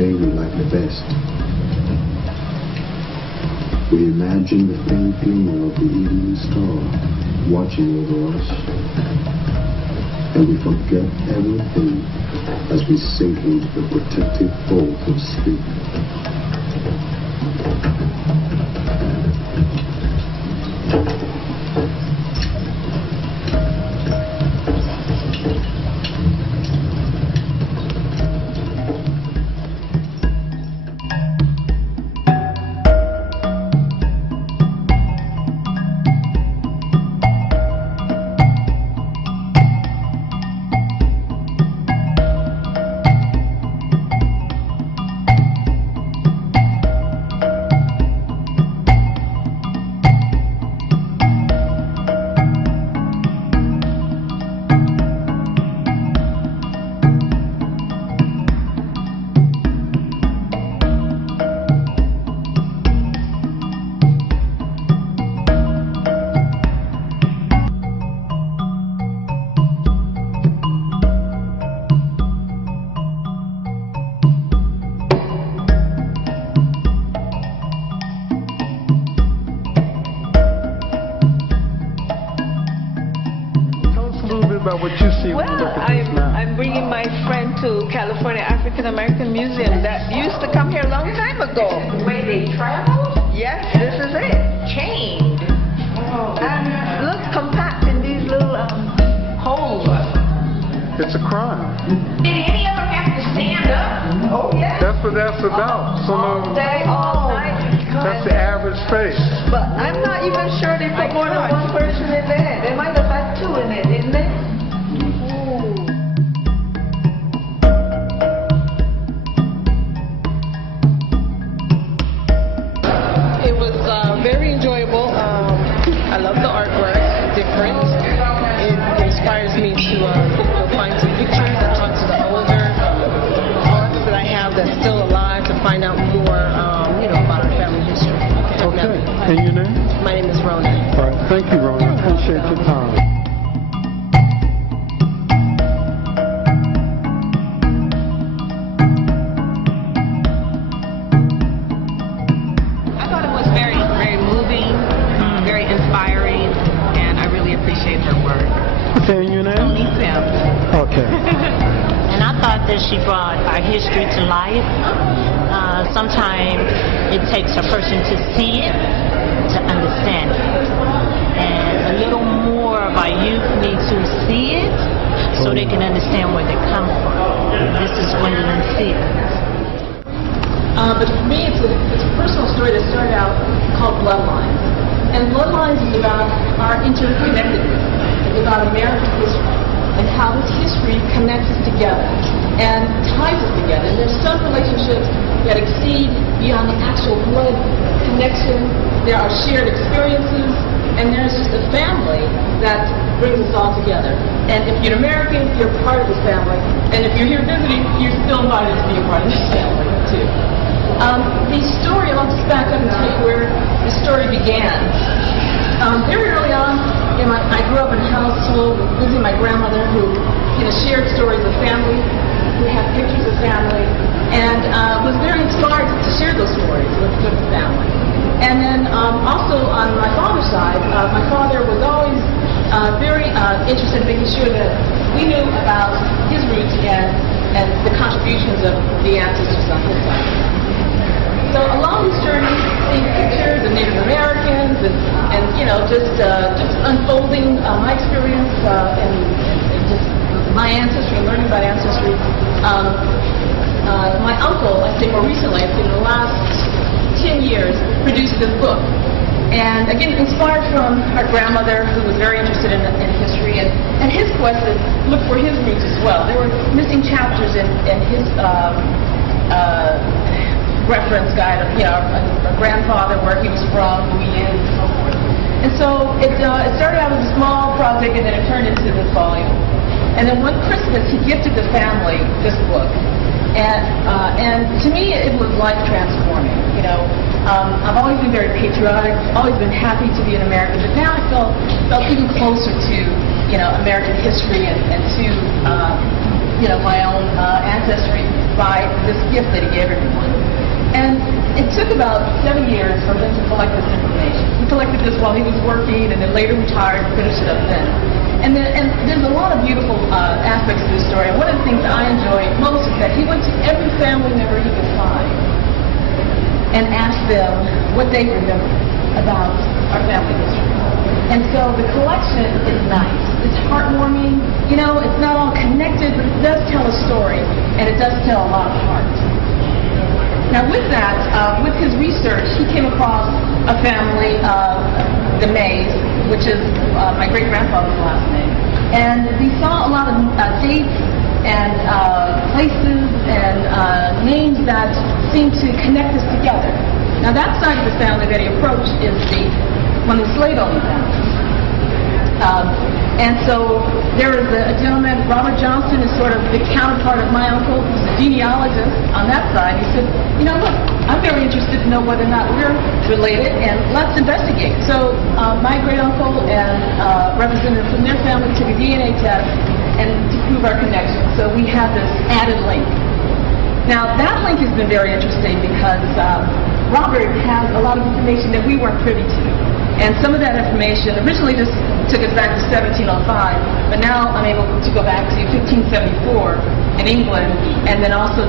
day we like the best. We imagine the faint glimmer of the evening star watching over us, and we forget everything as we sink into the protective fold of sleep. About what you see. Well, I'm bringing my friend to California African American Museum that used to come here a long time ago. Where they traveled? Yes, this is it. Chained. Oh. And look, compact in these little holes. It's a crime. Did any of them have to stand up? Oh, yes. That's what that's about. Some of them, All day, all night. that's the average space. But I'm not even sure they put more than one person in there. They might have had two in it, didn't they? It was very enjoyable. I love the artwork, different. It inspires me to go find some pictures and talk to the older artists that I have that's still alive to find out more, about our family history. Okay. And your name? My name is Rona. All right. Thank you, Rona. I appreciate your time. Okay, and your name? Toni. Okay. And I thought that she brought our history to life. Sometimes it takes a person to see it to understand it. And a little more of our youth need to see it so they can understand where they come from. This is when they can see it. But for me, it's a personal story that started out called Bloodlines. And Bloodlines is about our interconnectedness. It's about American history and how this history connects us together and ties us together. And there's some relationships that exceed beyond the actual blood connection. There are shared experiences, and there's just a family that brings us all together. And if you're an American, you're part of this family. And if you're here visiting, you're still invited to be a part of this family, too. The story, I'll just back up and tell you where the story began. Very early on, I grew up in a household visiting my grandmother who shared stories of family. We had pictures of family, and was very inspired to share those stories with the family. And then also on my father's side, my father was always very interested in making sure that we knew about his roots and the contributions of the ancestors on his side. So along this journey, seeing pictures of Native Americans and just unfolding my experience and just my ancestry and learning about ancestry. My uncle, I'd say more recently, in the last 10 years, produced this book. And again, inspired from our grandmother, who was very interested in history, and his quest to look for his roots as well. There were missing chapters in his reference guide of, our grandfather, where he was from, who he is, and so forth. And so it started out as a small project, and then it turned into this volume. And then one Christmas, he gifted the family this book. And to me, it was life transforming. I've always been very patriotic, always been happy to be an American, but now I felt even closer to, American history and to, my own ancestry. by this gift that he gave everyone. And it took about 7 years for him to collect this information. He collected this while he was working, and then later retired and finished it up then. And there's a lot of beautiful aspects to this story. And one of the things I enjoy most is that he went to every family member he could find and asked them what they remember about our family history. And so the collection is nice. It's heartwarming. You know, it's not all connected, but it does tell a story, and it does tell a lot of heart. Now with that, with his research, he came across a family, the Mays, which is my great-grandfather's last name. And he saw a lot of dates and places and names that seemed to connect us together. Now that side of the family that he approached is one of the slave-owning families. And so there is a gentleman, Robert Johnson, is sort of the counterpart of my uncle, who's a genealogist on that side. He said, you know, look, I'm very interested to know whether or not we're related, and let's investigate. So my great-uncle and representative from their family took a DNA test and to prove our connection. So we have this added link. Now that link has been very interesting because Robert has a lot of information that we weren't privy to. And some of that information originally just took us back to 1705, but now I'm able to go back to 1574 in England, and then also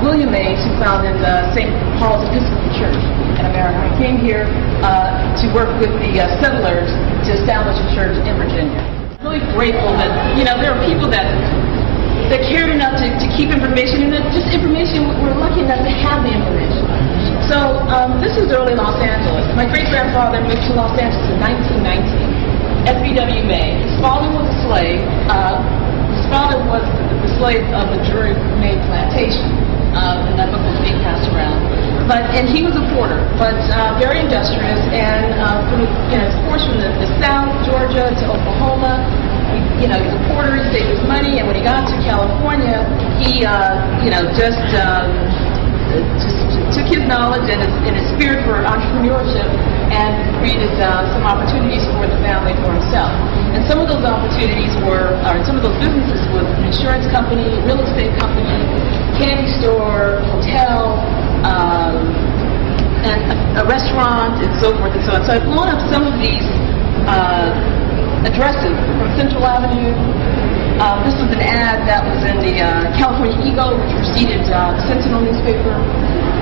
William Mays, who founded St. Paul's Episcopal Church in America. He came here to work with the settlers to establish a church in Virginia. I'm really grateful that, you know, there are people that cared enough to keep information, and just information, we're lucky enough to have the information. So this is early Los Angeles. My great-grandfather moved to Los Angeles in 1919. SBW May. His father was a slave. His father was the slave of the Drury May plantation. And that book was being passed around. And he was a porter, but very industrious. And from his ports from the South, Georgia to Oklahoma, he's a porter. He saved his money, and when he got to California, he just took his knowledge and his spirit for entrepreneurship and created some opportunities for the family, for himself. And some of those opportunities some of those businesses were an insurance company, real estate company, candy store, hotel, and a restaurant, and so forth and so on. So I've blown up some of these addresses from Central Avenue. This was an ad that was in the California Eagle, which preceded the Sentinel newspaper.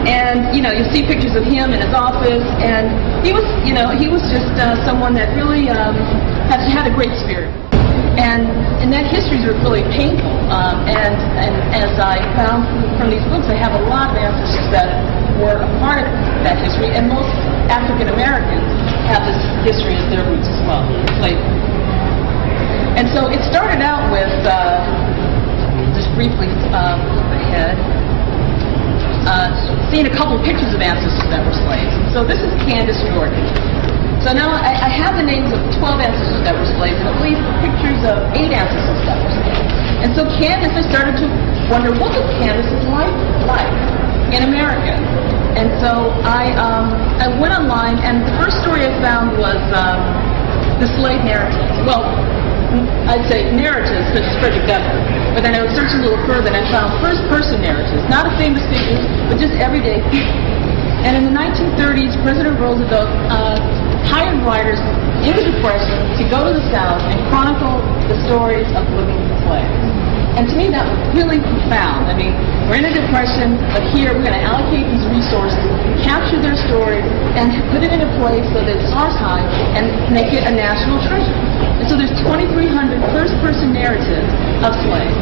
And, you see pictures of him in his office, and he was just someone that really had a great spirit. And that history is really painful. And as I found from these books, I have a lot of ancestors that were a part of that history, and most African Americans have this history as their roots as well, slavery. And so it started out with, just briefly look ahead, seeing a couple of pictures of ancestors that were slaves. So this is Candace Jordan. So now I have the names of 12 ancestors that were slaves, and I believe pictures of 8 ancestors that were slaves. And so Candace, I started to wonder, what was Candace's life like in America? And so I went online, and the first story I found was the slave narrative. Well, I'd say narratives, such as Frederick Douglass. But then I was searching a little further, and I found first-person narratives, not of famous figures, but just everyday people. And in the 1930s, President Roosevelt hired writers in the Depression to go to the South and chronicle the stories of living slaves. And to me, that was really profound. I mean, we're in a depression, but here we're going to allocate these resources, capture their stories, and put it in a place so that it's archived and make it a national treasure. And so there's 2,300 first-person narratives of slaves.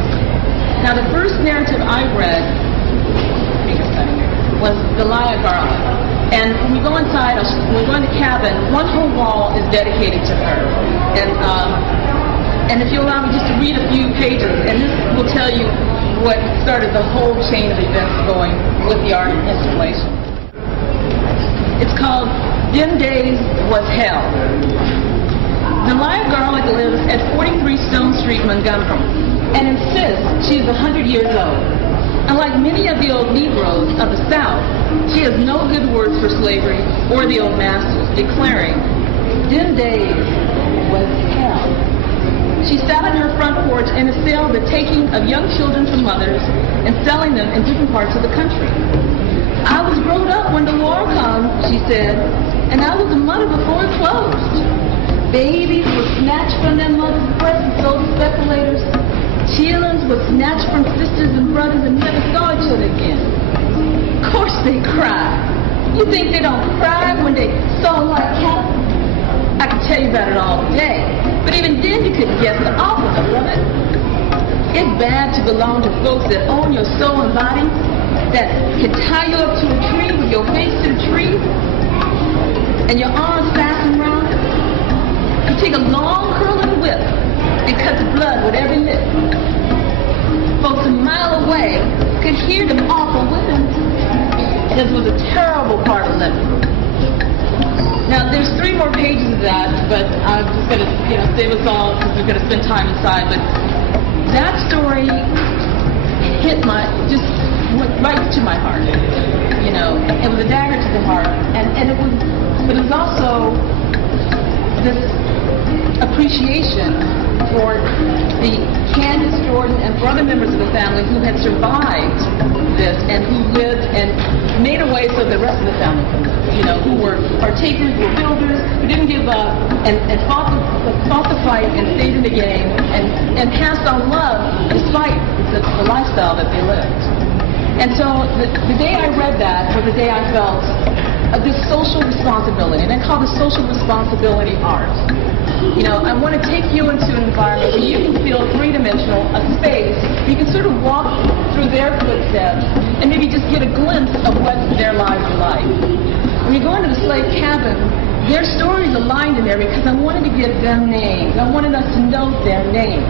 Now, the first narrative I read was the Lie of Garlic. And when we go inside, when we go in the cabin, one whole wall is dedicated to her. And if you allow me just to read a few pages, and this will tell you what started the whole chain of events going with the art installation. It's called Them Days Was Hell. Delia Garlic lives at 43 Stone Street, Montgomery, and insists she is 100 years old. Unlike many of the old Negroes of the South, she has no good words for slavery or the old masters, declaring, "Them days was hell." She sat on her front porch and assailed the taking of young children from mothers and selling them in different parts of the country. I was grown up when the war come, she said, and I was a mother before it closed. Babies were snatched from their mothers' breasts and sold to speculators. Children were snatched from sisters and brothers and never saw each other again. Of course they cry. You think they don't cry when they saw like cats? I could tell you about it all day. But even then you couldn't guess the opposite of it. It's bad to belong to folks that own your soul and body, that can tie you up to a tree with your face to the tree and your arms fastened around it. You take a long curling whip and cut the blood with every lip. Folks a mile away could hear them awful whipping. This was a terrible part of living. Now, there's 3 more pages of that, but I'm just going to, save us all because we're going to spend time inside. But that story just went right to my heart. It was a dagger to the heart, but it was also this appreciation for the Candace, Jordan, and for other members of the family who had survived this and who lived and made a way so the rest of the family could live. Who were partakers, were builders, who didn't give up and fought the fight and stayed in the game and passed on love despite the lifestyle that they lived. And so the day I read that was the day I felt this social responsibility, and I call this social responsibility art. I want to take you into an environment where you can feel three-dimensional, a space where you can sort of walk through their footsteps and maybe just get a glimpse of what their lives are like. When you go into the slave cabin, their stories aligned in there because I wanted to give them names. I wanted us to know their names,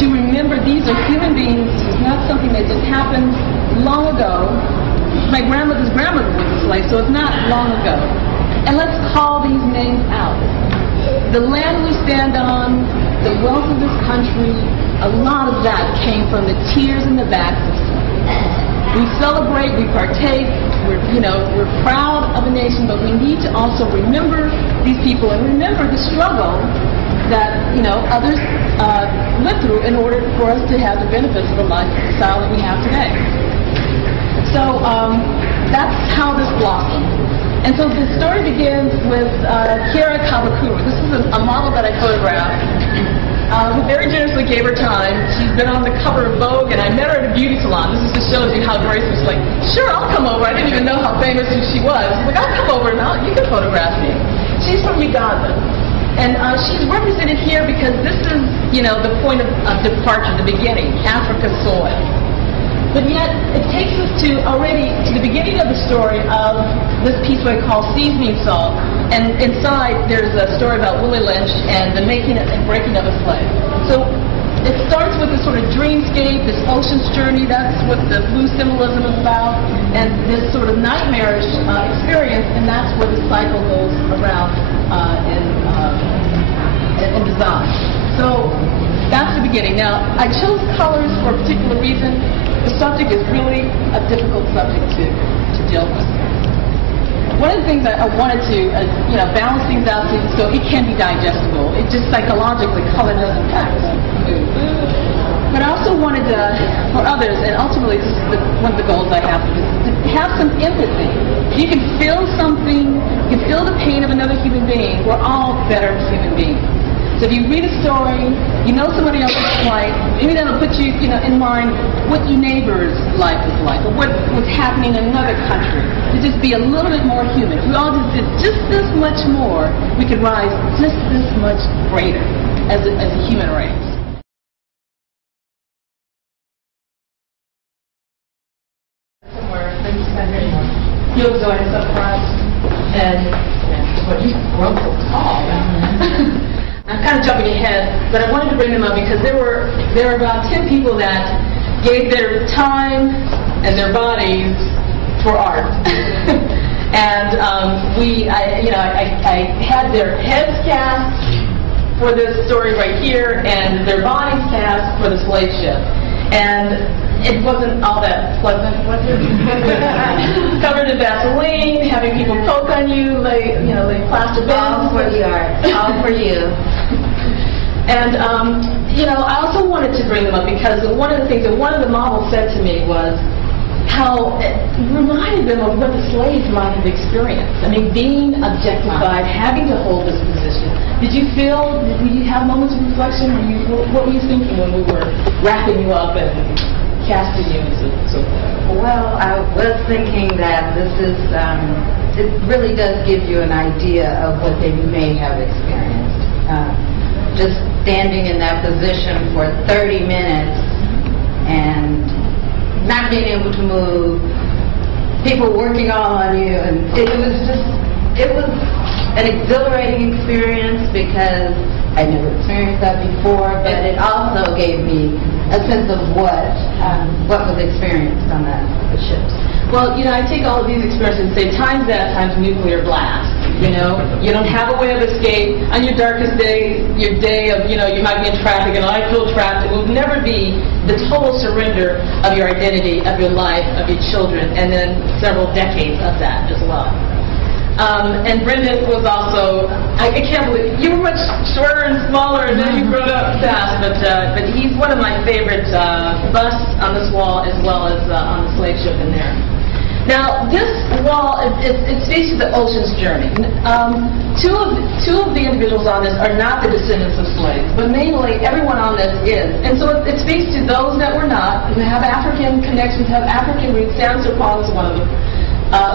to remember these are human beings. This is not something that just happened long ago. My grandmother's grandmother was a slave, so it's not long ago. And let's call these names out. The land we stand on, the wealth of this country, a lot of that came from the tears and the backs of slaves. We celebrate, we partake, we're proud of a nation, but we need to also remember these people and remember the struggle that, others went through in order for us to have the benefits of the lifestyle that we have today. So that's how this blossomed. And so the story begins with Kira Kawakura. This is a model that I photographed who very generously gave her time. She's been on the cover of Vogue, and I met her at a beauty salon. This just shows you how Grace was like, sure, I'll come over. I didn't even know how famous she was. She's like, I'll come over and you can photograph me. She's from Uganda. And she's represented here because this is, the point of departure, the beginning, Africa's soil. But yet, it takes us to the beginning of the story of this pieceway called Seasoning Salt. And inside, there's a story about Willie Lynch and the making and breaking of a slave. So it starts with this sort of dreamscape, this ocean's journey. That's what the blue symbolism is about. And this sort of nightmarish experience, and that's where the cycle goes around in design. So that's the beginning. Now, I chose colors for a particular reason. The subject is really a difficult subject to deal with. One of the things that I wanted to, balance things out so it can be digestible. It just psychologically, color does impact mood. But I also wanted for others, and ultimately this is one of the goals I have, is to have some empathy. You can feel something, you can feel the pain of another human being. We're all better human beings. So if you read a story, somebody else's plight, maybe that'll put you, in mind what your neighbor's life is like, or what was happening in another country. To just be a little bit more human. If we all just did just this much more, we could rise just this much greater as a human race. Somewhere, you'll join us up front, and you grow so tall. I'm kind of jumping ahead, but I wanted to bring them up because there were about 10 people that gave their time and their bodies for art. And I had their heads cast for this story right here, and their bodies cast for the slave ship. And it wasn't all that pleasant, was it? Covered in Vaseline, having people poke on you, lay plaster bands. All for the art. All for you. And, I also wanted to bring them up because one of the things that one of the models said to me was how it reminded them of what the slaves might have experienced. I mean, being objectified, having to hold this position. Did you have moments of reflection? What were you thinking when we were wrapping you up and casting you and so forth? Well, I was thinking that this is, it really does give you an idea of what they may have experienced. Just standing in that position for 30 minutes and not being able to move, people working all on you, and it was an exhilarating experience because I never experienced that before, but it also gave me a sense of what was experienced on the ships. Well, I take all of these experiences and say, times that, times nuclear blast. You don't have a way of escape. On your darkest day, your day of, you might be in traffic, and I feel trapped. It will never be the total surrender of your identity, of your life, of your children, and then several decades of that as well. And Brendan was also, I can't believe, you were much shorter and smaller, and then you grew up fast, but he's one of my favorite busts on this wall as well as on the slave ship in there. Now, this wall, it speaks to the ocean's journey. Two of the individuals on this are not the descendants of slaves, but mainly everyone on this is. And so it speaks to those that were not, who have African connections, have African roots. Sam Serpong is one of them,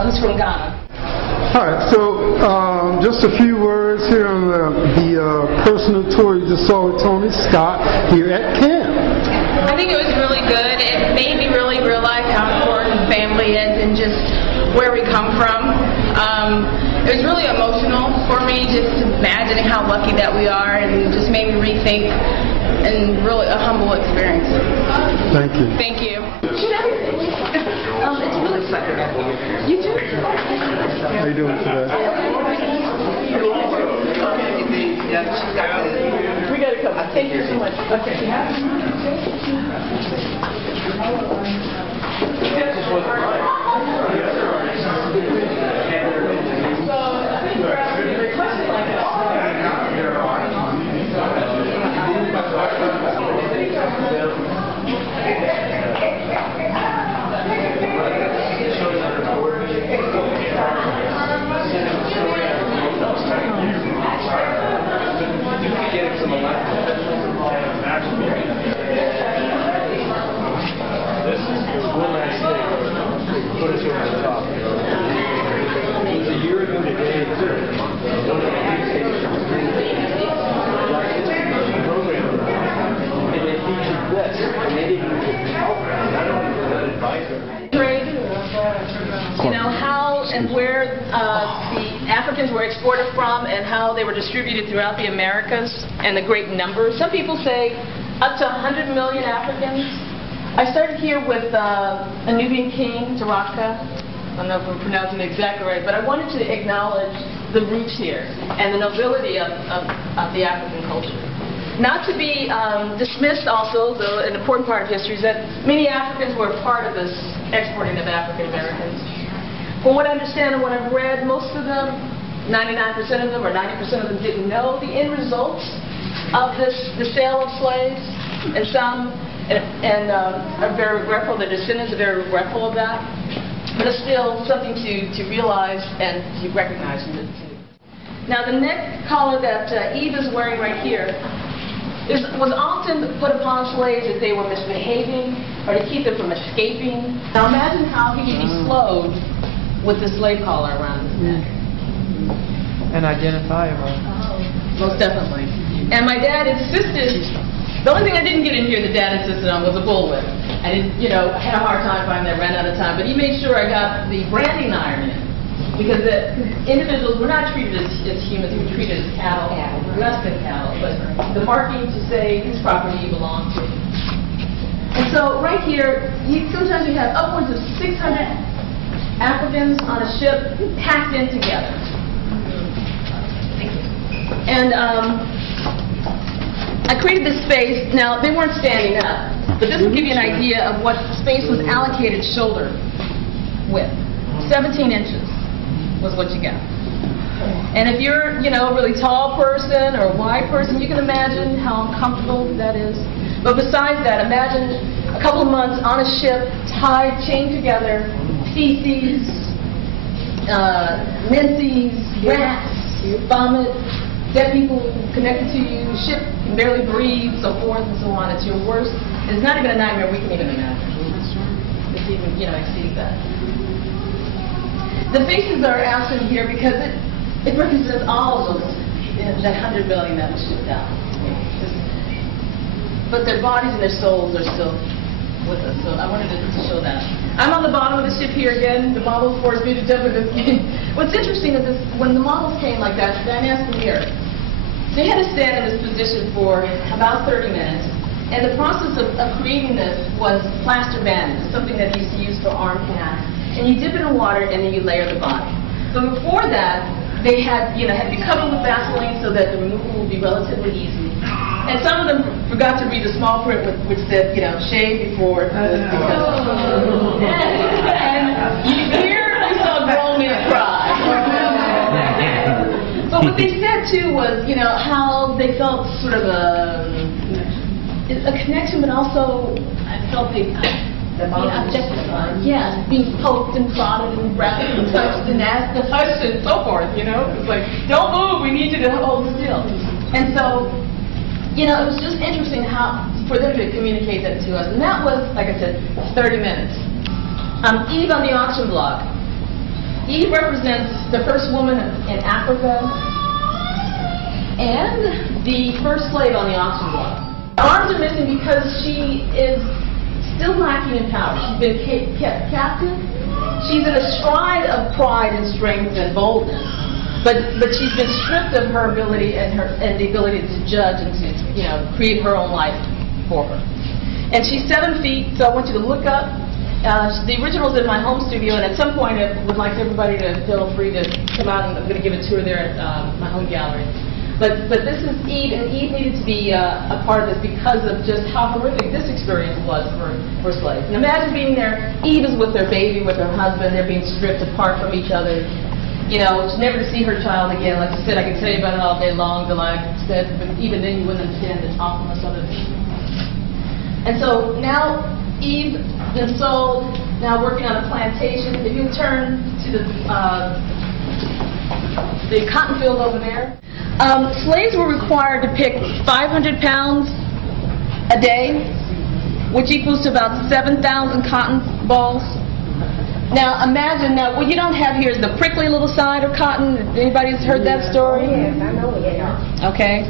who's from Ghana. All right, so just a few words here on the personal tour you just saw with Toni Scott here at CAAM. I think it was really good. It made me really realize how important family is and just where we come from. It was really emotional for me, just imagining how lucky that we are, and just made me rethink, and really a humble experience. Thank you. Thank you. It's really fun. You too? How you doing today? We got to come. Thank you so much. Okay. Put us over the top. It was a year ago today. One of the program, and they featured this, and they didn't even help. Not only that advisor. How and where the Africans were exported from and how they were distributed throughout the Americas and the great numbers. Some people say up to 100 million Africans. I started here with a Nubian king, Tarakka. I don't know if I'm pronouncing it exactly right, but I wanted to acknowledge the roots here and the nobility of the African culture. Not to be dismissed also, though an important part of history is that many Africans were part of this exporting of African Americans. From what I understand and what I've read, most of them, 99% of them or 90% of them didn't know the end results of the sale of slaves, and some are very regretful, their descendants are very regretful of that, but it's still something to realize and to recognize and to. Now the neck collar that Eve is wearing right here was often put upon slaves if they were misbehaving or to keep them from escaping. Now imagine how he could be slowed with the slave collar around his neck. And identifiable. Most definitely. And my dad insisted, the only thing I didn't get in here that Dad insisted on was a bullwhip. I didn't, I had a hard time finding that, ran out of time, but he made sure I got the branding iron in. Because the individuals were not treated as humans, they were treated as cattle, less than cattle, but the marking to say whose property you belong to. And so right here, sometimes you have upwards of 600 Africans on a ship packed in together. And I created this space. Now, they weren't standing up, but this will give you an idea of what space was allocated shoulder width. 17 inches was what you got. And if you're, you know, a really tall person or a wide person, you can imagine how uncomfortable that is. But besides that, imagine a couple of months on a ship, tied, chained together, feces, menses, rats, vomit, dead people connected to you, ship can barely breathe, so forth and so on. It's your worst. It's not even a nightmare we can even imagine. It's even, you know, exceeds that. The faces are absent here because it represents all of those, that 100 billion that was shipped out. But their bodies and their souls are still with us, so I wanted to show that. I'm on the bottom of the ship here again. The models forced me to jump in this game. What's interesting is this, when the models came like that, I asked them here. So you had to stand in this position for about 30 minutes, and the process of creating this was plaster bandage, something that you used to use for arm casts. And you dip it in water, and then you layer the body. So before that, they had, you know, had to be covered with Vaseline so that the removal would be relatively easy. And some of them forgot to read the small print which said, you know, shave before. And here we saw grown men cry. But what they said too was, you know, how they felt sort of a connection, but also I felt they objectified. Yes, being poked and prodded and grabbed and touched and asked to hush and so forth. You know, it's like, don't move. We need you to hold still. And so, you know, it was just interesting how for them to communicate that to us. And that was, like I said, 30 minutes. Eve on the auction block. Eve represents the first woman in Africa and the first slave on the auction block. Her arms are missing because she is still lacking in power. She's been kept captive. She's in a stride of pride and strength and boldness. But she's been stripped of her ability and the ability to judge and to, you know, create her own life for her. And she's 7 feet, so I want you to look up. The original's in my home studio, and at some point I would like everybody to feel free to come out, and I'm going to give a tour there at my home gallery. But this is Eve, and Eve needed to be a part of this because of just how horrific this experience was for slaves. And imagine being there. Eve is with their baby, with her husband. They're being stripped apart from each other. You know, never to see her child again. Like I said, I could tell you about it all day long, like I said, but even then you wouldn't understand the awfulness of it. And so now Eve been sold, now working on a plantation. If you turn to the cotton field over there. Slaves were required to pick 500 pounds a day, which equals to about 7,000 cotton balls. Now imagine, what you don't have here is the prickly little side of cotton. Anybody has heard that story? Yes, I know it. Okay.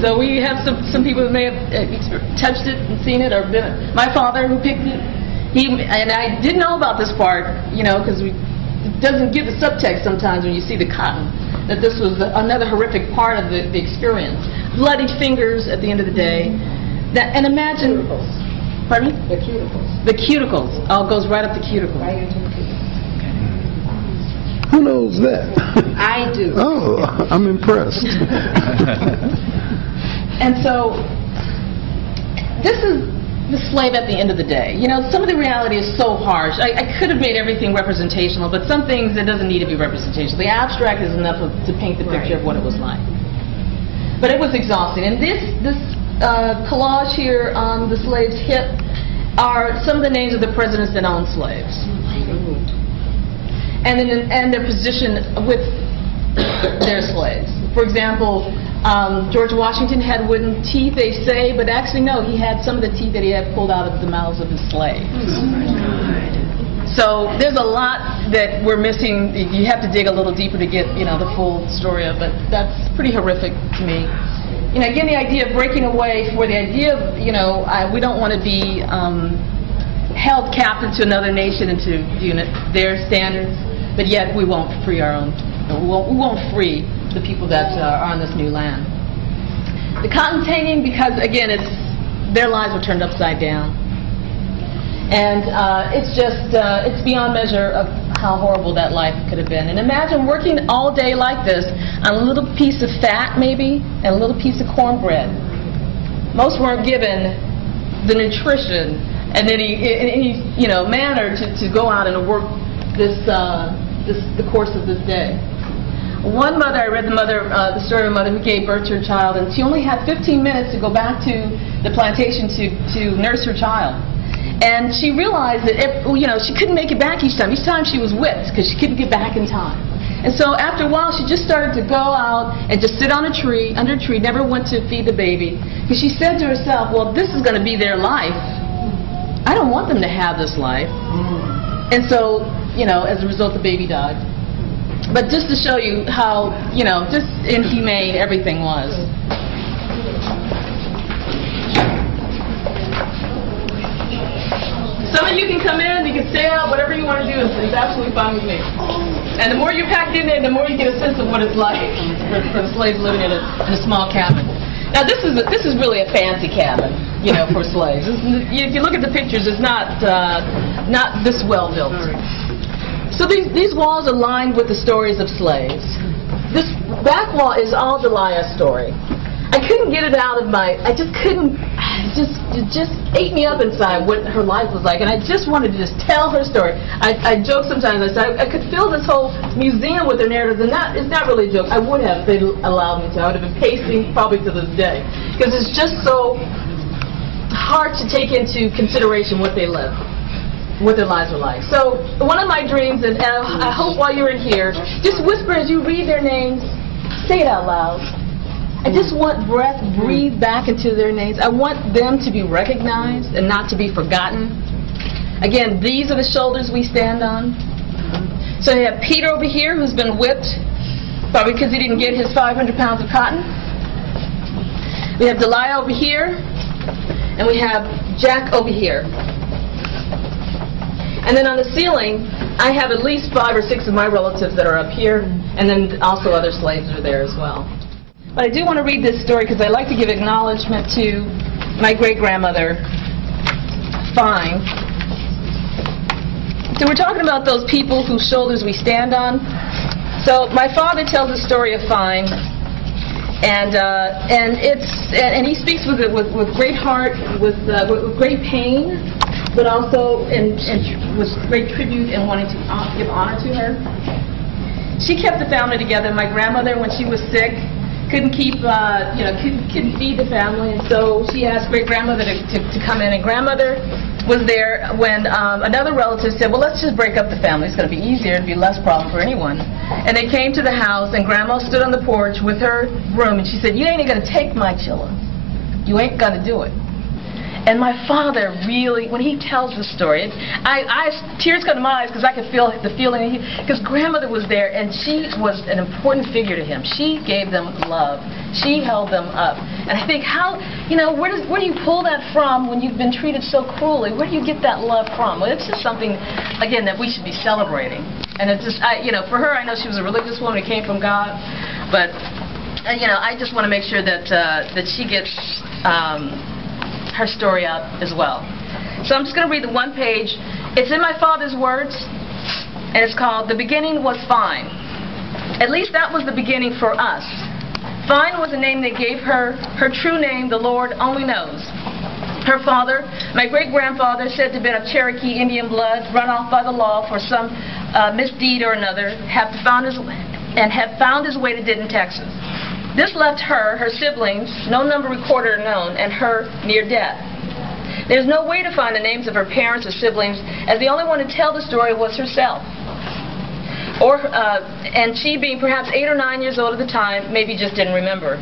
So we have some people who may have touched it and seen it, or been. My father, who picked it, and I didn't know about this part, you know, because it doesn't give the subtext sometimes when you see the cotton, that this was another horrific part of the experience. Bloody fingers at the end of the day. And imagine... Cuticles. Pardon me? The cuticles. The cuticles. Oh, it goes right up the cuticles. Right into the cuticles. Who knows that? I do. Oh, I'm impressed. And so, this is the slave at the end of the day. You know, some of the reality is so harsh. I could have made everything representational, but some things it doesn't need to be representational. The abstract is enough to paint the picture of what it was like. But it was exhausting. And this collage here on the slave's hip are some of the names of the presidents that owned slaves. And their position with their slaves. For example, George Washington had wooden teeth, they say, but actually no, he had some of the teeth that he had pulled out of the mouths of his slaves. So there's a lot that we're missing. You have to dig a little deeper to get, you know, the full story of it. That's pretty horrific to me. You know, again, the idea of breaking away for the idea of, you know, we don't want to be held captive to another nation and to their standards, but yet we won't free our own. We won't free the people that are on this new land. The cotton tanning, because again, their lives were turned upside down, and it's beyond measure of how horrible that life could have been. And imagine working all day like this on a little piece of fat, maybe, and a little piece of cornbread. Most weren't given the nutrition and any manner to go out and work the course of this day. One mother, I read the story of a mother who gave birth to her child, and she only had 15 minutes to go back to the plantation to nurse her child. And she realized that she couldn't make it back each time. Each time she was whipped because she couldn't get back in time. And so after a while, she just started to go out and just sit on a tree, under a tree, never went to feed the baby. Because she said to herself, well, this is going to be their life. I don't want them to have this life. And so, as a result, the baby died. But just to show you how, just inhumane everything was. Some of you can come in, you can stay out, whatever you want to do is absolutely fine with me. And the more you're packed in there, the more you get a sense of what it's like for the slaves living in a small cabin. Now this is really a fancy cabin, for slaves. If you look at the pictures, it's not this well built. So these walls are lined with the stories of slaves. This back wall is all Deliah's story. I couldn't get it out of I just couldn't, it just ate me up inside what her life was like, and I just wanted to just tell her story. I joke sometimes, I said, I could fill this whole museum with her narratives, and it's not really a joke. I would have if they'd allowed me to. I would have been pacing probably to this day, because it's just so hard to take into consideration what they lived, what their lives were like. So one of my dreams, and I hope while you're in here, just whisper as you read their names, say it out loud. I just want breath breathed back into their names. I want them to be recognized and not to be forgotten. Again, these are the shoulders we stand on. So you have Peter over here, who's been whipped, probably because he didn't get his 500 pounds of cotton. We have Delilah over here, and we have Jack over here. And then on the ceiling, I have at least 5 or 6 of my relatives that are up here, and then also other slaves are there as well. But I do want to read this story because I like to give acknowledgement to my great-grandmother, Fine. So we're talking about those people whose shoulders we stand on. So my father tells the story of Fine, and he speaks with great heart, with great pain, but also with great tribute and wanting to give honor to her. She kept the family together. My grandmother, when she was sick, couldn't keep, couldn't feed the family, and so she asked great-grandmother to come in, and grandmother was there when another relative said, well, let's just break up the family. It's going to be easier. It'll be less problem for anyone. And they came to the house, and grandma stood on the porch with her broom, and she said, you ain't going to take my children. You ain't going to do it. And my father really, when he tells the story, tears come to my eyes because I could feel the feeling, because grandmother was there, and she was an important figure to him. She gave them love. She held them up. And I think, where do you pull that from when you've been treated so cruelly? Where do you get that love from? Well, it's just something, again, that we should be celebrating. And it's just, for her, I know she was a religious woman who came from God, but, I just want to make sure that she gets her story out as well. So I'm just going to read the one page. It's in my father's words, and it's called The Beginning Was Fine. At least that was the beginning for us. Fine was the name they gave her. Her true name, the Lord only knows. Her father, my great-grandfather, said to have been of Cherokee Indian blood, run off by the law for some misdeed or another, had found his way to Denton, Texas. This left her siblings, no number recorded or known, and her near death. There's no way to find the names of her parents or siblings, as the only one to tell the story was herself. And she, being perhaps 8 or 9 years old at the time, maybe just didn't remember.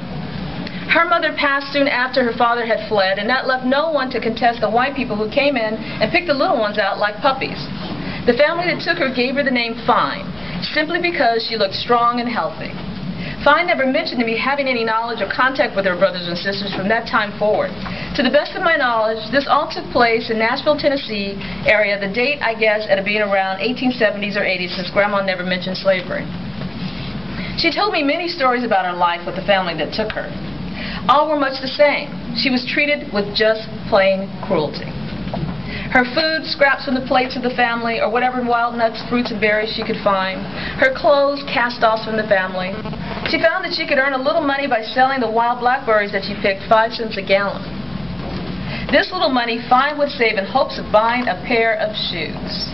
Her mother passed soon after her father had fled, and that left no one to contest the white people who came in and picked the little ones out like puppies. The family that took her gave her the name Fine, simply because she looked strong and healthy. Fine never mentioned to me having any knowledge or contact with her brothers and sisters from that time forward. To the best of my knowledge, this all took place in Nashville, Tennessee area, the date, I guess, at being around 1870s or 80s, since Grandma never mentioned slavery. She told me many stories about her life with the family that took her. All were much the same. She was treated with just plain cruelty. Her food, scraps from the plates of the family, or whatever wild nuts, fruits, and berries she could find. Her clothes, cast-offs from the family. She found that she could earn a little money by selling the wild blackberries that she picked 5 cents a gallon. This little money Fine would save in hopes of buying a pair of shoes.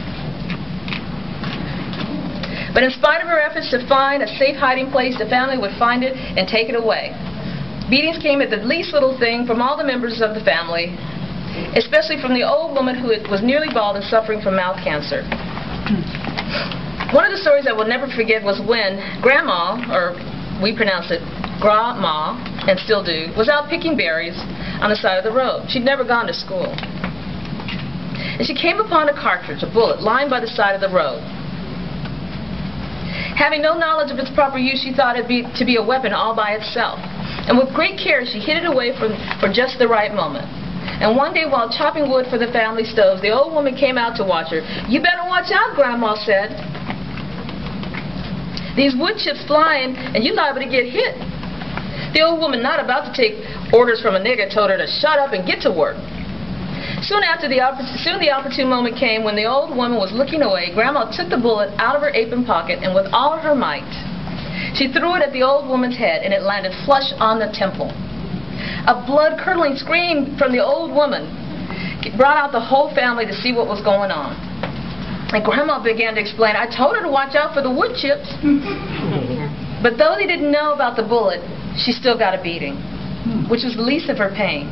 But in spite of her efforts to find a safe hiding place, the family would find it and take it away. Beatings came at the least little thing from all the members of the family, especially from the old woman who was nearly bald and suffering from mouth cancer. One of the stories I will never forget was when Grandma, or we pronounce it Grandma, and still do, was out picking berries on the side of the road. She'd never gone to school. And she came upon a cartridge, a bullet, lying by the side of the road. Having no knowledge of its proper use, she thought it to be a weapon all by itself. And with great care, she hid it away for just the right moment. And one day, while chopping wood for the family stoves, the old woman came out to watch her. "You better watch out," Grandma said. "These wood chips flying, and you're liable to get hit." The old woman, not about to take orders from a nigger, told her to shut up and get to work. Soon the opportune moment came when the old woman was looking away. Grandma took the bullet out of her apron pocket, and with all her might, she threw it at the old woman's head, and it landed flush on the temple. A blood-curdling scream from the old woman brought out the whole family to see what was going on. And Grandma began to explain, "I told her to watch out for the wood chips." But though they didn't know about the bullet, she still got a beating, which was the least of her pain.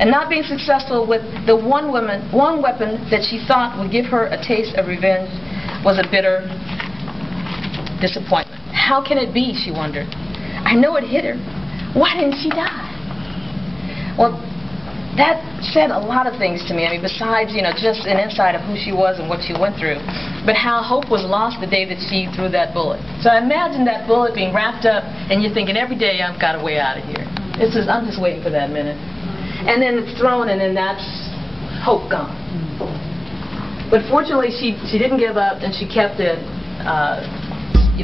And not being successful with the one weapon that she thought would give her a taste of revenge was a bitter disappointment. How can it be, she wondered. I know it hit her. Why didn't she die? Well, that said a lot of things to me. I mean, besides, just an insight of who she was and what she went through. But how hope was lost the day that she threw that bullet. So I imagine that bullet being wrapped up, and you're thinking, every day I've got a way out of here. I'm just waiting for that minute. And then it's thrown, and then that's hope gone. But fortunately, she didn't give up, and she kept it,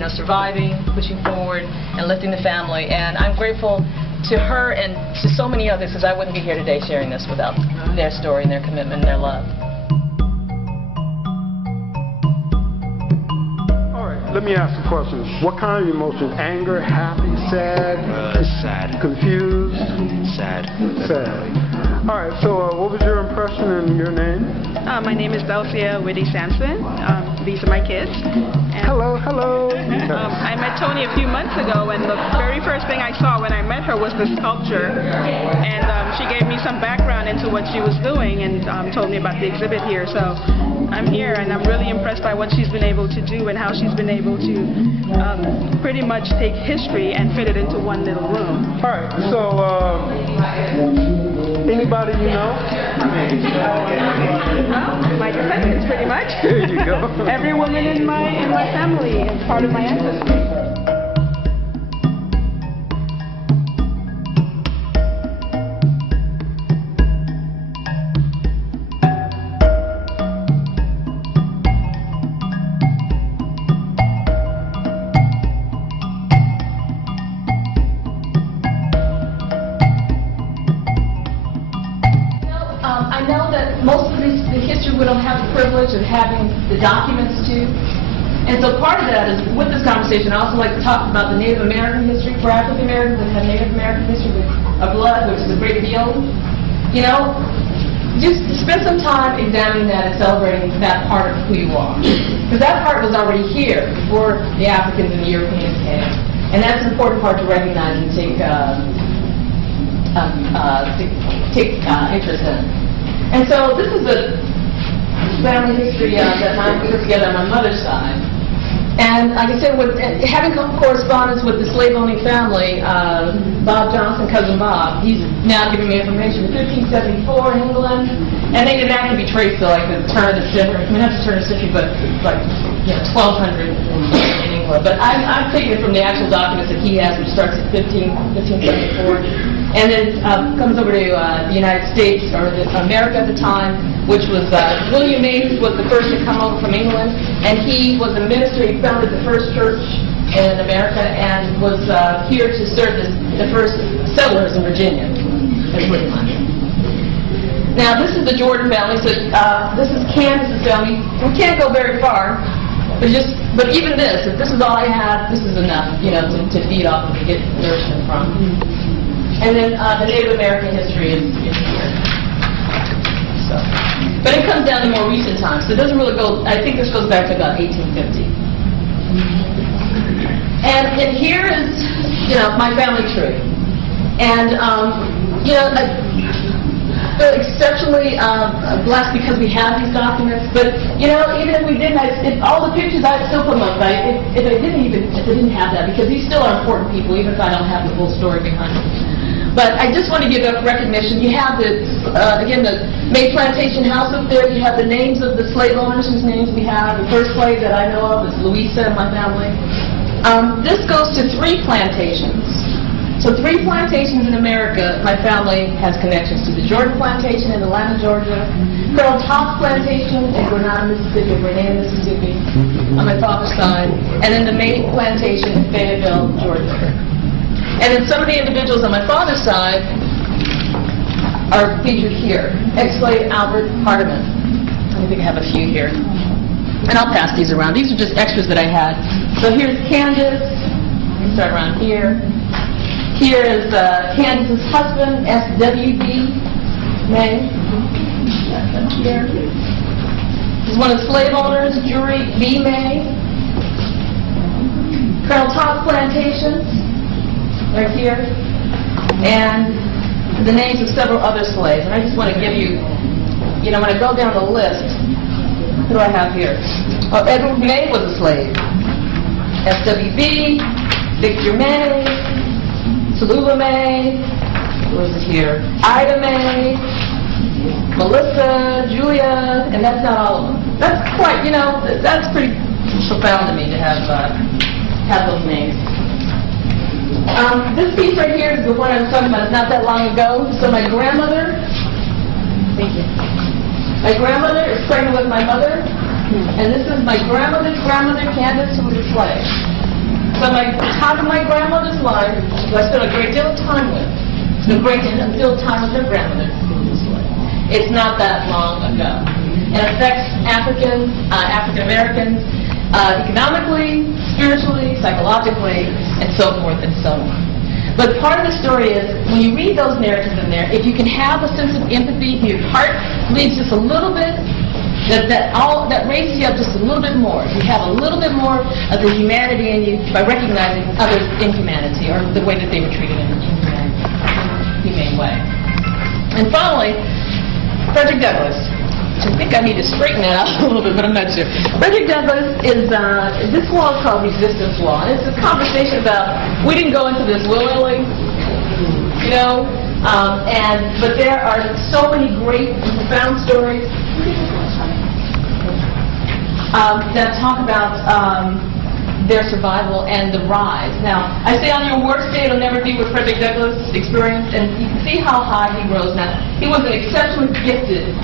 surviving, pushing forward, and lifting the family. And I'm grateful to her and to so many others, because I wouldn't be here today sharing this without their story and their commitment and their love. All right, let me ask a question. What kind of emotions? Anger, happy, sad? Sad. Confused? Sad. All right, so what was your impression and your name? My name is Delcia Whitty Sampson. These are my kids. And hello. I met Toni a few months ago, and the very first thing I saw when I met her was the sculpture. And she gave me some background into what she was doing and told me about the exhibit here. So I'm here, and I'm really impressed by what she's been able to do and how she's been able to pretty much take history and fit it into one little room. All right, so anybody you know? Well, my descendants, pretty much. There you go. Every woman in my family is part of my ancestry. I know that most of the history we don't have the privilege of having the documents to. And so part of that is, with this conversation, I also like to talk about the Native American history for African Americans and have Native American history of blood, which is a great deal. Just spend some time examining that and celebrating that part of who you are. Because that part was already here before the Africans and the Europeans came. And that's an important part to recognize and take interest in. And so this is a family history that I put together on my mother's side. And like I said, having correspondence with the slave-owning family, Bob Johnson, cousin Bob, he's now giving me information. In 1574 in England, and they didn't have to be traced to like the turn of the century. I mean, not the turn of the century, but like 1200 in England. But I'm taking it from the actual documents that he has, which starts at 1574. And then comes over to the United States, or America at the time, which was William Mays was the first to come over from England, and he was a minister. He founded the first church in America and was here to serve as the first settlers in Virginia. That's what he wanted. Now this is the Jordan family. So this is Candace's family. We can't go very far, but even this, if this is all I have, this is enough, to feed off and to get nourishment from. And then the Native American history is here. But it comes down to more recent times. So it doesn't really go, I think this goes back to about 1850. And here is, my family tree. And, I feel exceptionally blessed because we have these documents. But, even if we didn't, if all the pictures, I'd still put them up. If I didn't have that, because these still are important people, even if I don't have the full story behind them. But I just want to give a recognition. You have again, the May Plantation House up there. You have the names of the slave owners whose names we have. The first slave that I know of is Louisa and my family. This goes to 3 plantations. So 3 plantations in America, my family has connections to. The Jordan Plantation in Atlanta, Georgia, Colonel Tops Plantation in Grenada, Mississippi, Grenada, Mississippi, on my father's side, and then the May Plantation in Fayetteville, Georgia. And then some of the individuals on my father's side are featured here. Ex-slave Albert Hardiman. I think I have a few here. And I'll pass these around. These are just extras that I had. So here's Candace. Let me start around here. Here is Candace's husband, S.W.B. May. Here. He's one of the slave owners, Jury B. May. Colonel Tops Plantations, right here. And the names of several other slaves. And I just want to give you, when I go down the list, who do I have here? Oh, Edward May was a slave. S.W.B., Victor May, Tallulah May, who is it here? Ida May, Melissa, Julia, and that's not all of them. That's quite, that's pretty profound to me to have those names. This piece right here is the one I was talking about not that long ago. So my grandmother, thank you. My grandmother is pregnant with my mother, and this is my grandmother's grandmother, Candace, who was a slave. So my top of my grandmother's life, who I spent a great deal of time with, spent a great deal of time with her grandmother, who was a slave. It's not that long ago. It affects African Americans economically, spiritually, psychologically, and so forth and so on. But part of the story is, when you read those narratives in there, if you can have a sense of empathy, if your heart bleeds just a little bit, that raises you up just a little bit more. You have a little bit more of the humanity in you by recognizing others' inhumanity, or the way that they were treated in a humane way. And finally, Frederick Douglass. I think I need to straighten that out a little bit, but I'm not sure. Frederick Douglass is, this law is called resistance law. And it's a conversation about, we didn't go into this willingly, but there are so many great and profound stories that talk about their survival and the rise. Now, I say on your worst day, it'll never be what Frederick Douglass experienced, and you can see how high he rose. Now, he was an exceptionally gifted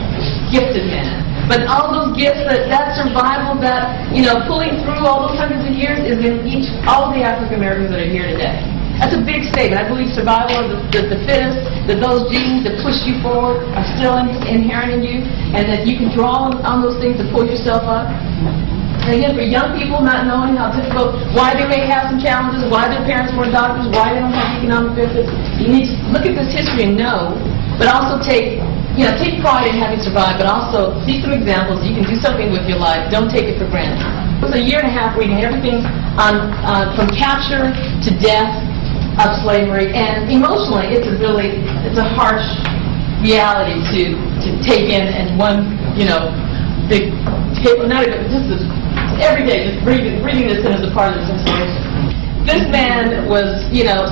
man. But all those gifts, that survival, that, pulling through all those hundreds of years is in all of the African Americans that are here today. That's a big statement. I believe survival of the fittest, that those genes that push you forward are still inherent in you, and that you can draw on those things to pull yourself up. And again, for young people not knowing how difficult, why they may have some challenges, why their parents were doctors, why they don't have economic benefits, you need to look at this history and know, but also take pride in having survived, but also see some examples. You can do something with your life. Don't take it for granted. It was a year and a half reading everything from capture to death of slavery, and emotionally, it's a harsh reality to take in, and one, big, just every day, just reading this in as a part of this inspiration. This man was,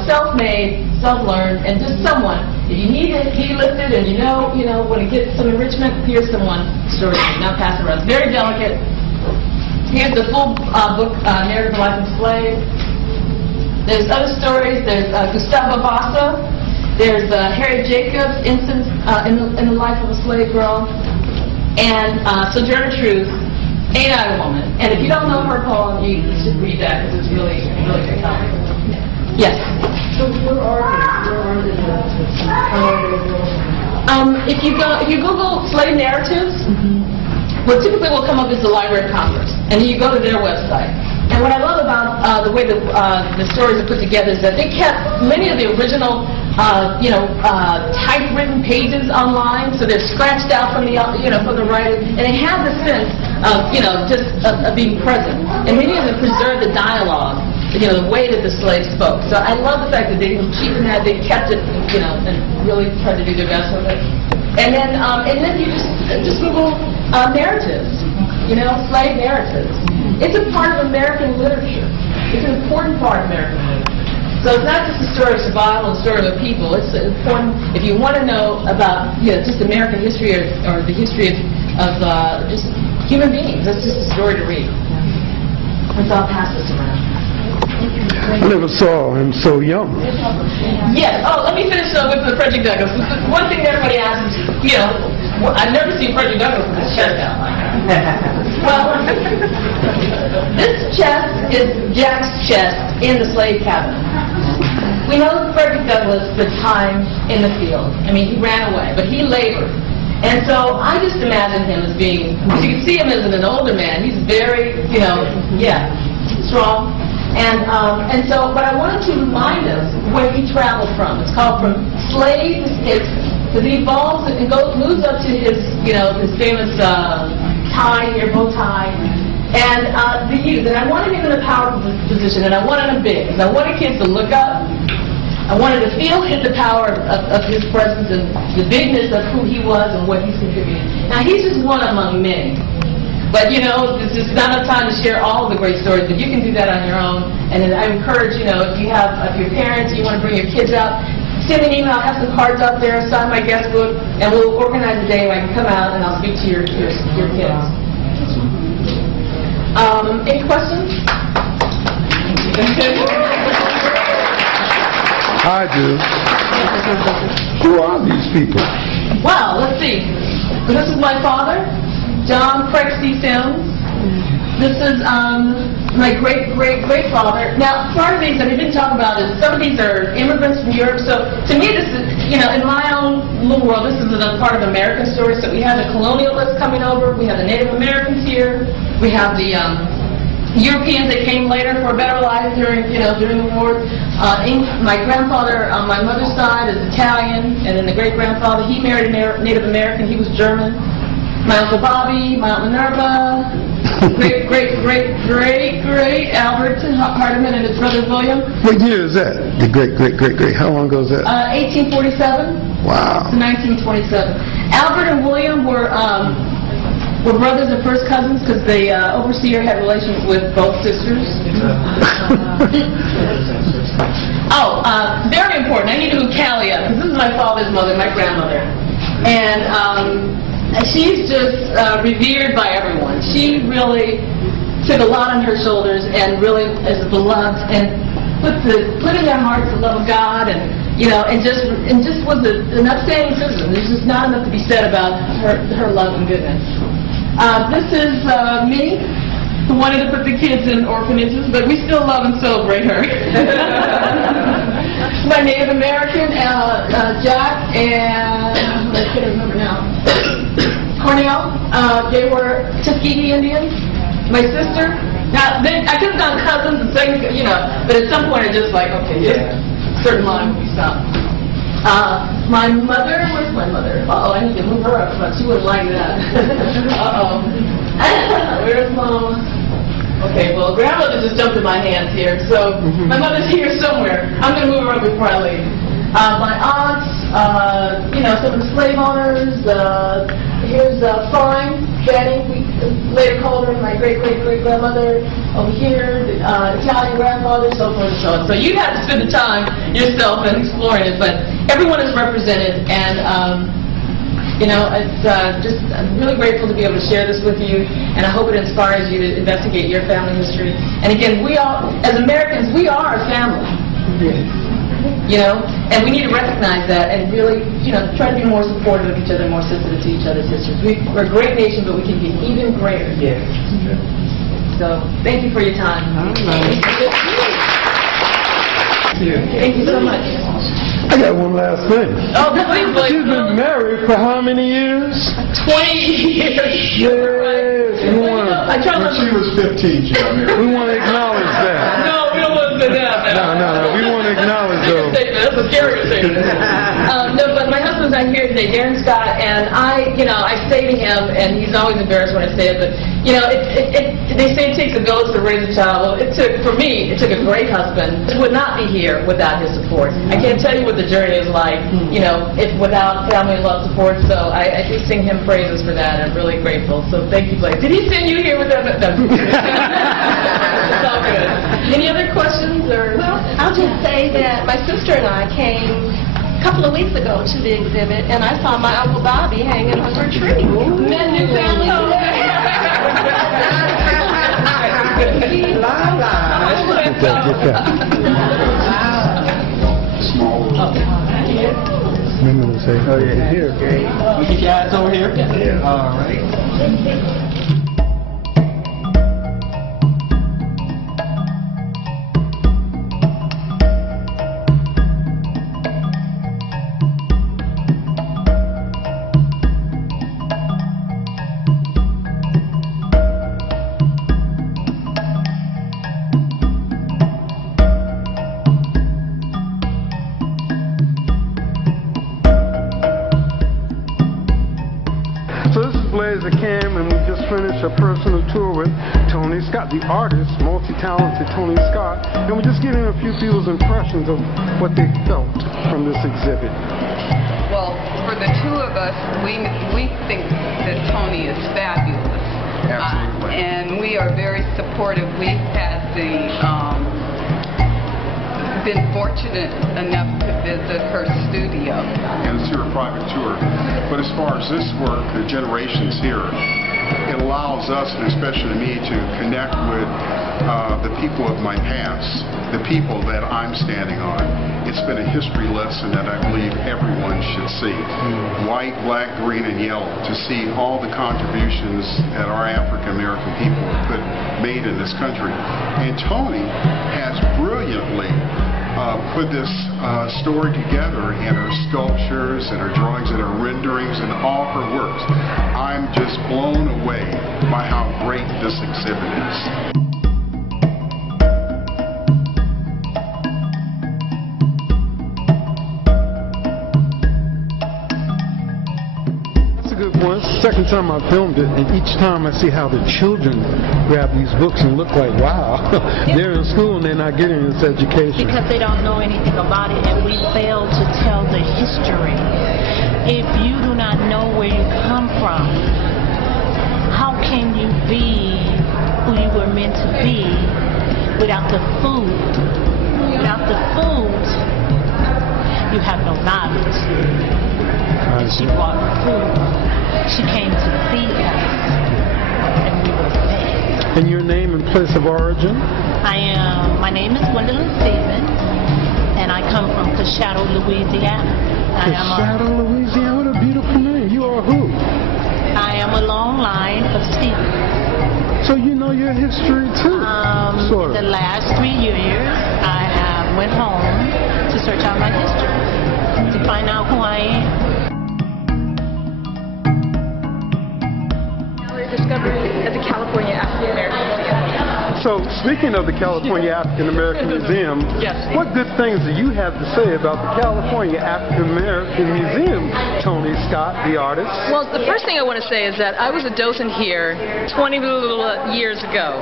self-made, self-learned, and just someone. If you need it, he lifted, and when you get some enrichment, here's someone's story. Now pass it around. It's very delicate. Here's the full book, Narrative of Life and Slave. There's other stories. There's Gustavo Bassa. There's Harriet Jacobs' instance in the life of a slave girl. And Sojourner Truth, Ain't I a Woman? And if you don't know her poem, you should read that, because it's really, really compelling. Yes? So where are they? If you Google slave narratives, what typically will come up is the Library of Congress, and you go to their website. And what I love about the way the stories are put together is that they kept many of the original, typewritten pages online, so they're scratched out from the writer, and they have the sense of, of being present. And many of them preserve the dialogue the way that the slaves spoke. So I love the fact that they were keeping that, they kept it, and really tried to do their best with it. And then you just Google narratives, slave narratives. It's a part of American literature. It's an important part of American literature. So it's not just a story of survival and story of a people. It's important if you want to know about just American history or the history of just human beings. That's just a story to read. And so I'll pass this around. I never saw him so young. Yes. Oh, let me finish with the Frederick Douglass. One thing everybody asks is, I've never seen Frederick Douglass with his chest out like that. Well, this chest is Jack's chest in the slave cabin. We know that Frederick Douglass spent time in the field. I mean, he ran away, but he labored. And so I just imagine him as being, you can see him as an older man. He's very, strong. And so, but I wanted to remind us where he traveled from. It's called From Slave to Statesman. Because he evolves and moves up to his famous tie here, bow tie, and the youth. And I wanted him in a powerful position, and I wanted him big. Because I wanted kids to look up. I wanted to feel the power of his presence and the bigness of who he was and what he's contributed. Now, he's just one among many. But, there's just not enough time to share all of the great stories, but you can do that on your own. And then I encourage, if your parents, you want to bring your kids out, send me an email. I have some cards out there, sign my guest book, and we'll organize a day where I can come out and I'll speak to your kids. Any questions? I do. Who are these people? Well, let's see. This is my father, John Prexy Sims. This is my great-great-great-father. Now, part of these that I didn't talk about is some of these are immigrants from Europe. So to me, this is, in my own little world, this is a part of American story. So we have the colonialists coming over. We have the Native Americans here. We have the Europeans that came later for a better life during the war. My grandfather on my mother's side is Italian, and then the great-grandfather, he married a Native American. He was German. My Uncle Bobby, my Aunt Minerva, great Albert Hardiman and his brother William. What year is that? The great. How long ago is that? 1847. Wow. To 1927. Albert and William were brothers and first cousins because the overseer had relations with both sisters. Very important. I need to move Callie up because this is my father's mother, my grandmother, and she's just revered by everyone. She really took a lot on her shoulders and really is beloved and put in their hearts the love of God and just was an upstanding citizen. There's just not enough to be said about her love and goodness. This is me, who wanted to put the kids in orphanages, but we still love and celebrate her. My Native American, Jack, and I can't remember now, Cornell. They were Tuskegee Indians. My sister. Now, I could have done cousins and second, but at some point I just certain line would be stopped. My mother, where's my mother? I need to move her up front. She wouldn't like that. Where's Mom? Okay, well, grandmother just jumped in my hands here, so my mother's here somewhere. I'm going to move her up before I leave. My aunts, some of the slave owners. Here's Fine, Fanny, we later called her my great-great-great-grandmother. Over here, Italian grandfather, so forth and so on. So you have to spend the time yourself and exploring it, but everyone is represented, and it's just I'm really grateful to be able to share this with you, and I hope it inspires you to investigate your family history. And again, we all, as Americans, we are a family. And we need to recognize that and really, try to be more supportive of each other, more sensitive to each other's histories. We're a great nation, but we can be even greater. Yeah. So, thank you for your time. Thank you so much. I got one last thing. Oh, please. She's been married for how many years? 20 years. Yes. When she was 15, she got married. We want to acknowledge that. No, we don't want to say that. No. We want to acknowledge those. That's a scary statement. No, but my husband's not here today, Darren Scott, and I say to him, and he's always embarrassed when I say it, but they say it takes a village to raise a child. Well, for me, it took a great husband. He would not be here without his support. I can't tell you what the journey is like, if without family love support. So I do sing him praises for that. I'm really grateful. So thank you, Blake. Did he send you here with them? No. It's all good. Any other questions? Or? Well, I'll just say that my sister and I came a couple of weeks ago to the exhibit, and I saw my Uncle Bobby hanging on her tree. Met new family. Remember to say, oh yeah, here. We get your ass over here? Yeah. All right. At CAAM, and we just finished a personal tour with Toni Scott, the artist, multi-talented Toni Scott, and we're just getting a few people's impressions of what they felt from this exhibit. Well, for the two of us, we think that Toni is fabulous. Absolutely. And we are very supportive. We've had been fortunate enough to visit her studio. And it's her private tour. But as far as this work, the generations here, it allows us, and especially me, to connect with the people of my past, the people that I'm standing on. It's been a history lesson that I believe everyone should see. White, black, green, and yellow, to see all the contributions that our African American people have made in this country. And Toni has brilliantly put this story together in her sculptures and her drawings and her renderings and all her works. I'm just blown away by how great this exhibit is. Second time I filmed it, and each time I see how the children grab these books and look like, wow, they're in school and they're not getting this education. Because they don't know anything about it, and we fail to tell the history. If you do not know where you come from, how can you be who you were meant to be without the food? Without the food, you have no knowledge. And she brought food. She came to feed us, and we were fed. And your name and place of origin? My name is Gwendolyn Stevens, and I come from Coshado, Louisiana. Coshado, Louisiana, what a beautiful name. You are who? I am a long line of Stevens. So you know your history too? Sort of. The last 3 years, I went home to search out my history, to find out who I am. Discovery at the California African American Museum. So, speaking of the California African American Museum, yes. What good things do you have to say about the California African American Museum, Toni Scott, the artist? Well, the first thing I want to say is that I was a docent here 20 little years ago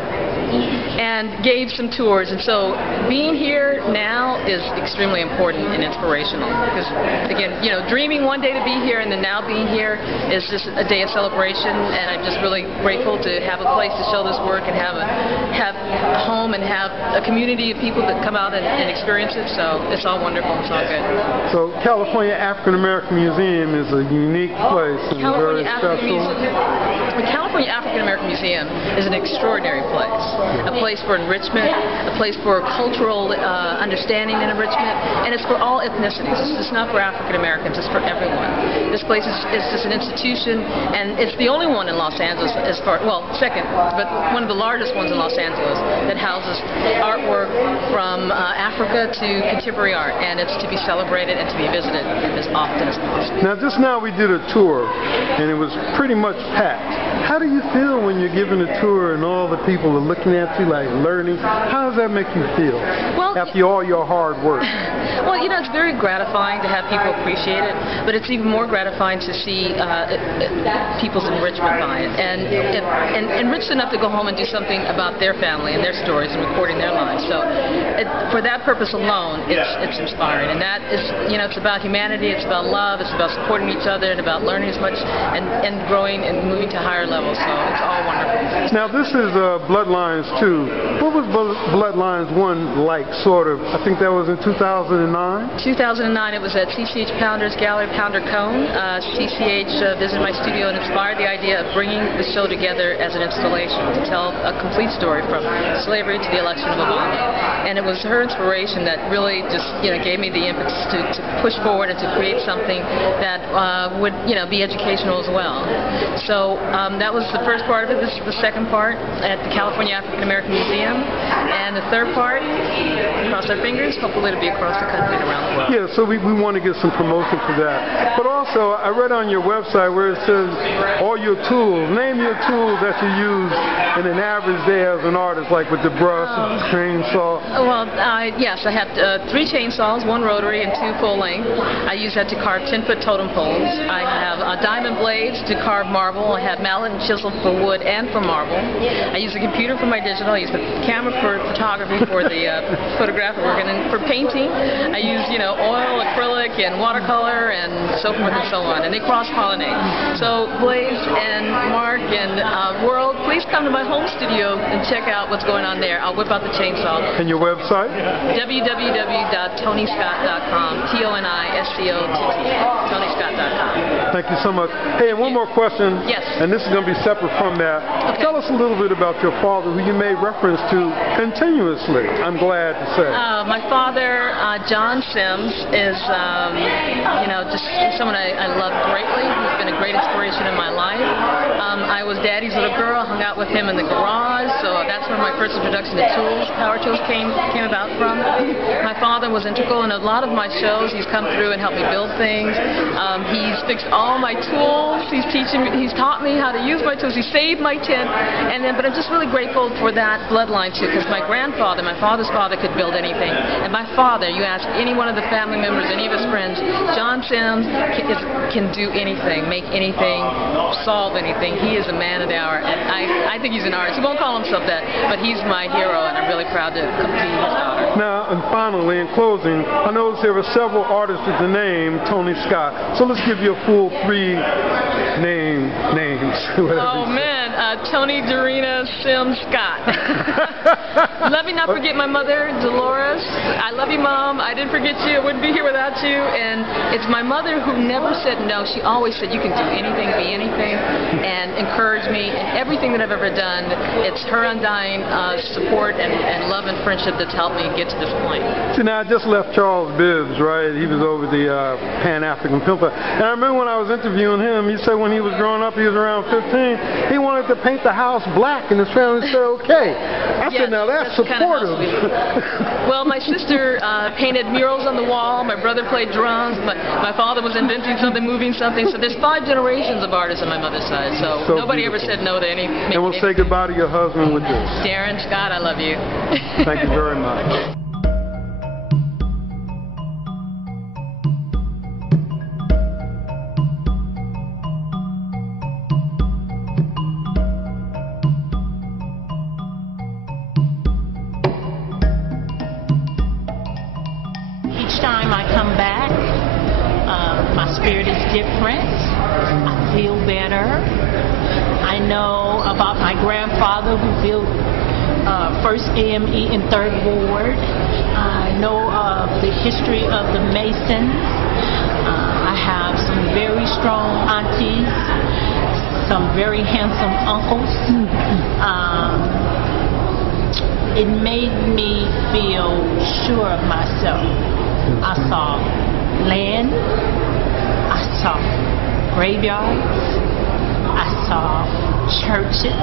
and gave some tours, and so being here now is extremely important and inspirational because, again, dreaming one day to be here and then now being here is just a day of celebration, and I'm just really grateful to have a place to show this work and have a home and have a community of people that come out and experience it, so it's all wonderful. It's all good. So California African American Museum is a unique place and very special. The California African American Museum is an extraordinary place, a place for enrichment, a place for cultural understanding and enrichment, and it's for all ethnicities. It's not for African Americans, it's for everyone. This place is just an institution, and it's the only one in Los Angeles, second, but one of the largest ones in Los Angeles that houses artwork from Africa to contemporary art, and it's to be celebrated and to be visited as often as possible. Now, just now we did a tour, and it was pretty much packed. How do you feel when you're giving a tour and all the people are looking at you like, tonight, learning. How does that make you feel after all your hard work? Well, you know, it's very gratifying to have people appreciate it, but it's even more gratifying to see people's enrichment by it, and enriched enough to go home and do something about their family and their stories and recording their lives. So for that purpose alone, it's inspiring. And that is, you know, it's about humanity, it's about love, it's about supporting each other, and about learning as much and growing and moving to higher levels. So it's all wonderful. Now, this is Bloodlines 2. What was Bloodlines 1 like, sort of? I think that was in 2009? 2009, it was at CCH Pounder's Gallery, Pounder Cone. CCH visited my studio and inspired the idea of bringing the show together as an installation to tell a complete story from slavery to the election of Obama. And it was her inspiration that really just, you know, gave me the impetus to push forward and to create something that would, you know, be educational as well. So that was the first part of it. This is the second part at the California African American Museum. And the third part, cross our fingers, hopefully it'll be across the country and around the world. Yeah, so we want to get some promotion for that. But also, I read on your website where it says all your tools. Name your tools that you use in an average day as an artist, like with the brush, chainsaw. Well, yes, I have 3 chainsaws, 1 rotary and 2 full length. I use that to carve 10-foot totem poles. I have diamond blades to carve marble. I have mallet and chisel for wood and for marble. I use the computer for my digital. I use the camera for photography for the photographic work. And then for painting, I use, you know, oil, acrylic, and watercolor, and so forth and so on. And they cross-pollinate. So Blaze and Mark and World, please come to my home studio and check out what's going on there. I'll whip out the chainsaw. And your website? www.toniscott.com. TONISCOTT. TonyScott.com. Thank you so much. Hey, and one more question. Yes. And this is going to be separate from that. Okay. Tell us a little bit about your father, who you made reference to continuously, I'm glad to say. My father, John Sims, is, you know, just someone I love greatly. He's been a great inspiration in my life. I was Daddy's little girl, hung out with him in the garage, so that's where my first introduction to tools, power tools came about from. My father was integral in a lot of my shows. He's come through and helped me build things. He's fixed all my tools. He's taught me how to use my tools. He saved my tent. But I'm just really grateful for that bloodline too, because my grandfather, my father's father, could build anything. And my father, you ask any one of the family members, any of his friends, John Sims can do anything, make anything, solve anything. He is a man of the hour, and I think he's an artist. He won't call himself that, but he's my hero, and I'm really proud to be his daughter. Now, and finally, in closing, I noticed there were several artists with the name Toni Scott. So let's give you a full 3 names. Oh man, Toni Dorina Sims Scott. Let me not forget my mother, Dolores. I love you, Mom. I didn't forget you. I wouldn't be here without you. And it's my mother who never said no. She always said you can do anything, be anything, and encouraged me in everything that I've ever done. It's her undying support and love and friendship that's helped me get to this point. See, now I just left Charles Bibbs, right? He was over the Pan-African Film Festival. And I remember when I was interviewing him, he said when he was growing up, he was around 15, he wanted to paint the house black, and his family said okay. I said, now that's supportive. Well, my sister painted murals on the wall. My brother played drums. My father was inventing something, moving something. So there's 5 generations of artists on my mother's side. So nobody ever said no to anything. And we'll say goodbye to your husband with this. Darren Scott, I love you. Thank you very much. Time I come back, my spirit is different. I feel better. I know about my grandfather who built First AME in 3rd Ward. I know of the history of the Masons. I have some very strong aunties, some very handsome uncles. It made me feel sure of myself. I saw land, I saw graveyards, I saw churches,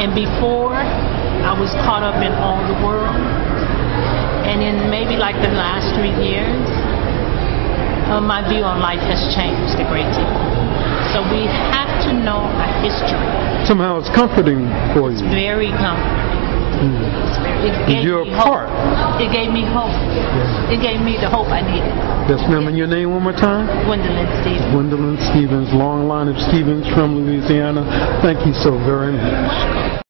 and before I was caught up in all the world, and in maybe like the last 3 years, my view on life has changed a great deal. So we have to know our history. Somehow it's comforting for you. It's very comforting. You're a part. It gave me hope. It gave me the hope I needed. Yes, ma'am. And your name one more time? Gwendolyn Stevens. Gwendolyn Stevens, long line of Stevens from Louisiana. Thank you so very much.